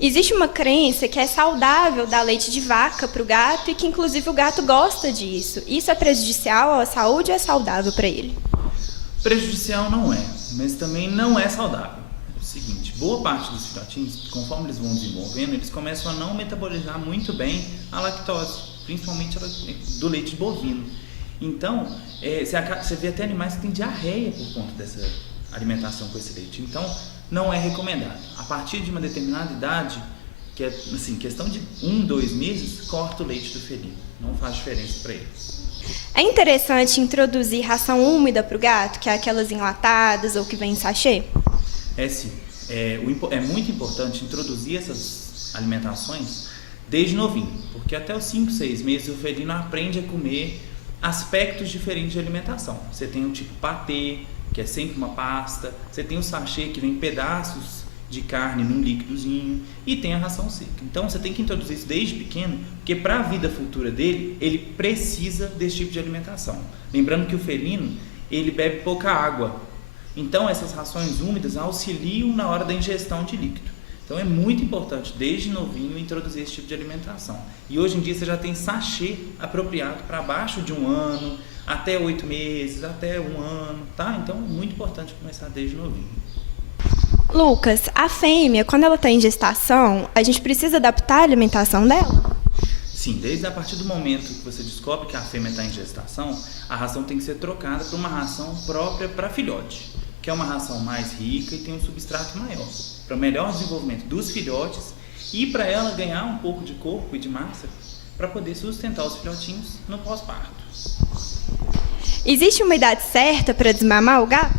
Existe uma crença que é saudável dar leite de vaca para o gato e que, inclusive, o gato gosta disso. Isso é prejudicial à saúde ou é saudável para ele? Prejudicial não é, mas também não é saudável. É o seguinte, boa parte dos filhotinhos, conforme eles vão desenvolvendo, eles começam a não metabolizar muito bem a lactose, principalmente do leite bovino. Então, você vê até animais que têm diarreia por conta dessa alimentação com esse leite. Então, não é recomendado. A partir de uma determinada idade, que é assim, questão de 2 meses, corta o leite do felino. Não faz diferença para eles. É interessante introduzir ração úmida para o gato, que é aquelas enlatadas ou que vem em sachê? Sim. É muito importante introduzir essas alimentações desde novinho, porque até os 5, 6 meses o felino aprende a comer aspectos diferentes de alimentação. Você tem o tipo patê, que é sempre uma pasta, você tem o sachê que vem pedaços de carne num líquidozinho e tem a ração seca. Então você tem que introduzir isso desde pequeno, porque para a vida futura dele, ele precisa desse tipo de alimentação. Lembrando que o felino, ele bebe pouca água. Então essas rações úmidas auxiliam na hora da ingestão de líquido. Então é muito importante, desde novinho, introduzir esse tipo de alimentação. E hoje em dia você já tem sachê apropriado para abaixo de 1 ano, até 8 meses, até 1 ano, tá? Então é muito importante começar desde novinho. Lucas, a fêmea, quando ela está em gestação, a gente precisa adaptar a alimentação dela? Sim, desde a partir do momento que você descobre que a fêmea está em gestação, a ração tem que ser trocada para uma ração própria para filhote, que é uma ração mais rica e tem um substrato maior, para o melhor desenvolvimento dos filhotes e para ela ganhar um pouco de corpo e de massa para poder sustentar os filhotinhos no pós-parto. Existe uma idade certa para desmamar o gato?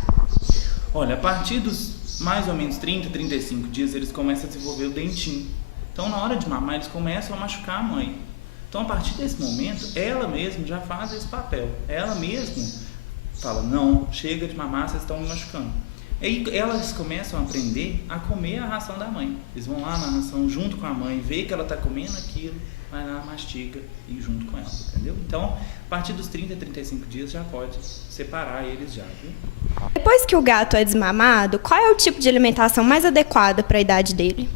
Olha, a partir dos mais ou menos 30, 35 dias eles começam a desenvolver o dentinho. Então na hora de mamar eles começam a machucar a mãe. Então a partir desse momento ela mesma já faz esse papel. Ela mesma fala, não, chega de mamar, vocês estão me machucando. Aí elas começam a aprender a comer a ração da mãe. Eles vão lá na ração junto com a mãe, vê que ela está comendo aquilo, vai lá, mastiga e junto com ela, entendeu? Então, a partir dos 30, 35 dias já pode separar eles já, viu? Depois que o gato é desmamado, qual é o tipo de alimentação mais adequada para a idade dele?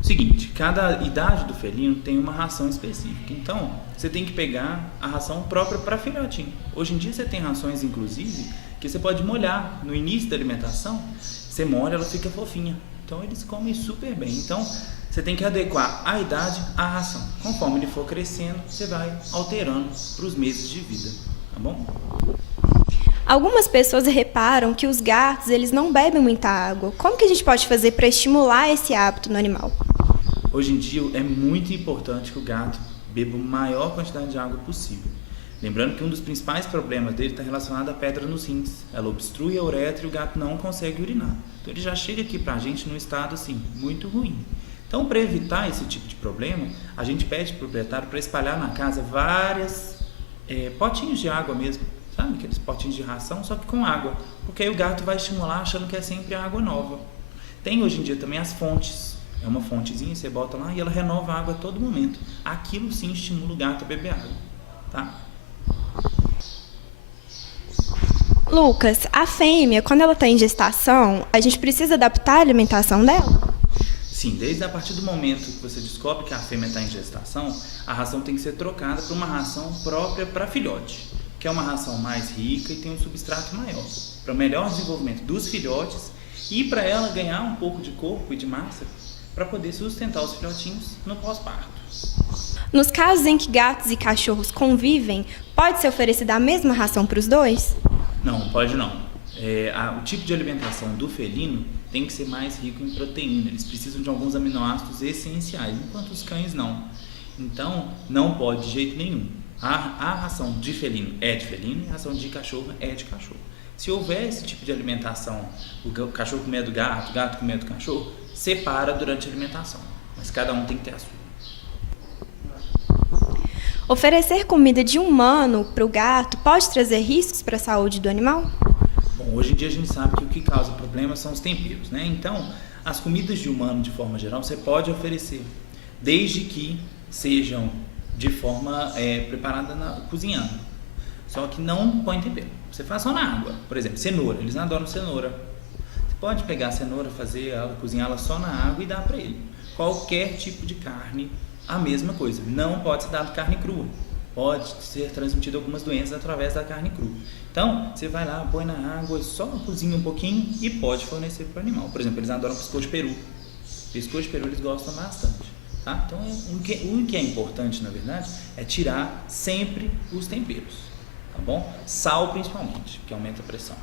Seguinte, cada idade do felino tem uma ração específica, então você tem que pegar a ração própria para filhotinho. Hoje em dia você tem rações, inclusive, que você pode molhar no início da alimentação, você molha, ela fica fofinha, então eles comem super bem. Então você tem que adequar a idade à ração. Conforme ele for crescendo, você vai alterando para os meses de vida, tá bom? Algumas pessoas reparam que os gatos eles não bebem muita água. Como que a gente pode fazer para estimular esse hábito no animal? Hoje em dia é muito importante que o gato beba a maior quantidade de água possível. Lembrando que um dos principais problemas dele está relacionado à pedra nos rins. Ela obstrui a uretra e o gato não consegue urinar. Então ele já chega aqui para a gente num estado assim, muito ruim. Então, para evitar esse tipo de problema, a gente pede para o proprietário para espalhar na casa várias potinhos de água mesmo, sabe? Aqueles potinhos de ração, só que com água, porque aí o gato vai estimular achando que é sempre água nova. Tem hoje em dia também as fontes, é uma fontezinha, você bota lá e ela renova a água a todo momento. Aquilo sim estimula o gato a beber água, tá? Lucas, a fêmea, quando ela está em gestação, a gente precisa adaptar a alimentação dela? Sim, desde a partir do momento que você descobre que a fêmea está em gestação, a ração tem que ser trocada para uma ração própria para filhote, que é uma ração mais rica e tem um substrato maior, para o melhor desenvolvimento dos filhotes e para ela ganhar um pouco de corpo e de massa para poder sustentar os filhotinhos no pós-parto. Nos casos em que gatos e cachorros convivem, pode ser oferecida a mesma ração para os dois? Não, pode não. O tipo de alimentação do felino tem que ser mais rico em proteína. Eles precisam de alguns aminoácidos essenciais, enquanto os cães não. Então, não pode de jeito nenhum. A ração de felino é de felino e a ração de cachorro é de cachorro. Se houver esse tipo de alimentação, o cachorro comer do gato, o gato comer do cachorro, separa durante a alimentação. Mas cada um tem que ter a sua. Oferecer comida de humano para o gato pode trazer riscos para a saúde do animal? Bom, hoje em dia a gente sabe que o que causa problemas são os temperos, né? Então, as comidas de humano, de forma geral, você pode oferecer, desde que sejam de forma preparada cozinhando. Só que não põe tempero. Você faz só na água. Por exemplo, cenoura. Eles adoram cenoura. Você pode pegar a cenoura, cozinhá-la só na água e dar para ele. Qualquer tipo de carne, a mesma coisa. Não pode ser dado carne crua. Pode ser transmitido algumas doenças através da carne crua. Então, você vai lá, põe na água, só cozinha um pouquinho e pode fornecer para o animal. Por exemplo, eles adoram pescoço de peru. Pescoço de peru eles gostam bastante. Tá? Então, o que é importante, na verdade, é tirar sempre os temperos. Tá bom? Sal, principalmente, que aumenta a pressão.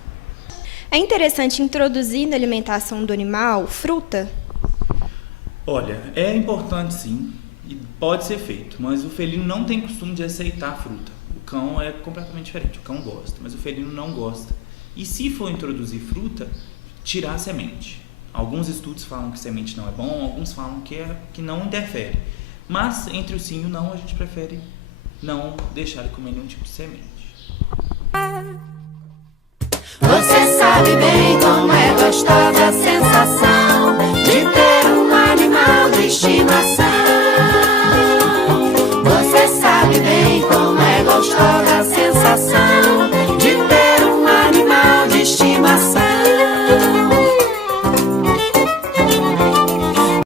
É interessante introduzir na alimentação do animal fruta? Olha, é importante sim. E pode ser feito, mas o felino não tem costume de aceitar a fruta. O cão é completamente diferente, o cão gosta, mas o felino não gosta. E se for introduzir fruta, tirar a semente. Alguns estudos falam que semente não é bom, alguns falam que não interfere. Mas entre o sim e o não, a gente prefere não deixar ele comer nenhum tipo de semente. Você sabe bem como é gostosa